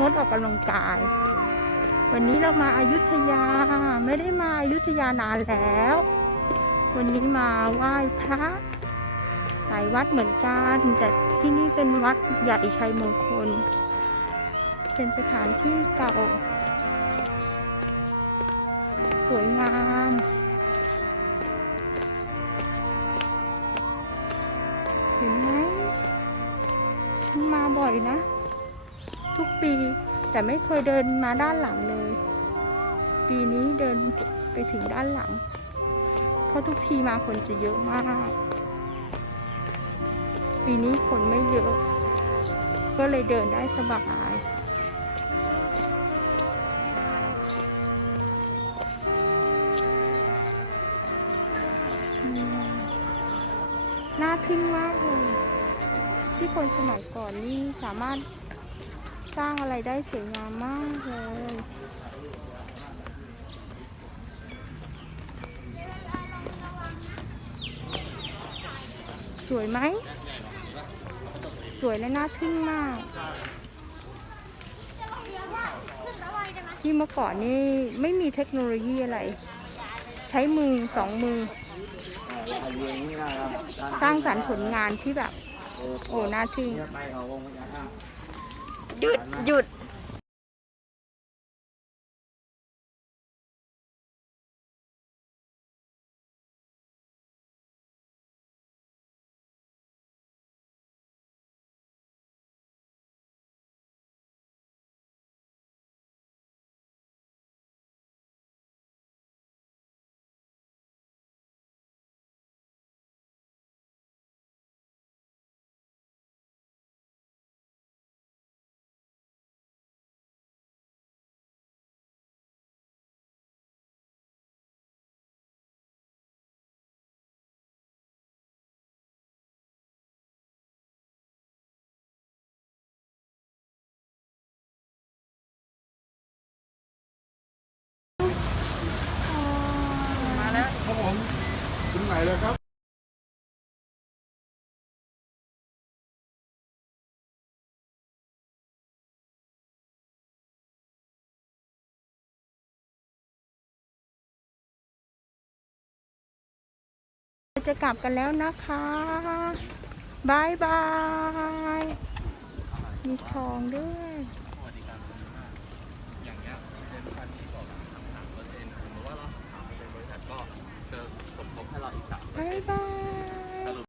งดออกกำลังกาย วันนี้เรามาอายุทยา ไม่ได้มาอายุทยานานแล้ว วันนี้มาไหว้พระหลายวัดเหมือนกัน แต่ที่นี่เป็นวัดใหญ่ชัยมงคล เป็นสถานที่เก่า สวยงามเห็นไหมฉันมาบ่อยนะ ทุกปี แต่ไม่เคยเดินมาด้านหลังเลย ปีนี้เดินไปถึงด้านหลัง เพราะทุกทีมาคนจะเยอะมาก ปีนี้คนไม่เยอะ ก็เลยเดินได้สบายน่าทึ่งมากเลยที่คนสมัยก่อนนี่สามารถ สร้างอะไรได้สวยงามมากเลยสวยไหม สวยและน่าทึ่งมาก ที่เมื่อก่อนนี่ไม่มีเทคโนโลยีอะไร ใช้มือสองมือ สร้างสรรค์ผลงานที่แบบ โอ้น่าทึ่ง หยุดหยุด ผมถึงไหนแล้วครับจะกลับกันแล้วนะคะบายบาย มีทองด้วย อย่างเงี้ยเป็นพันที่สองทำห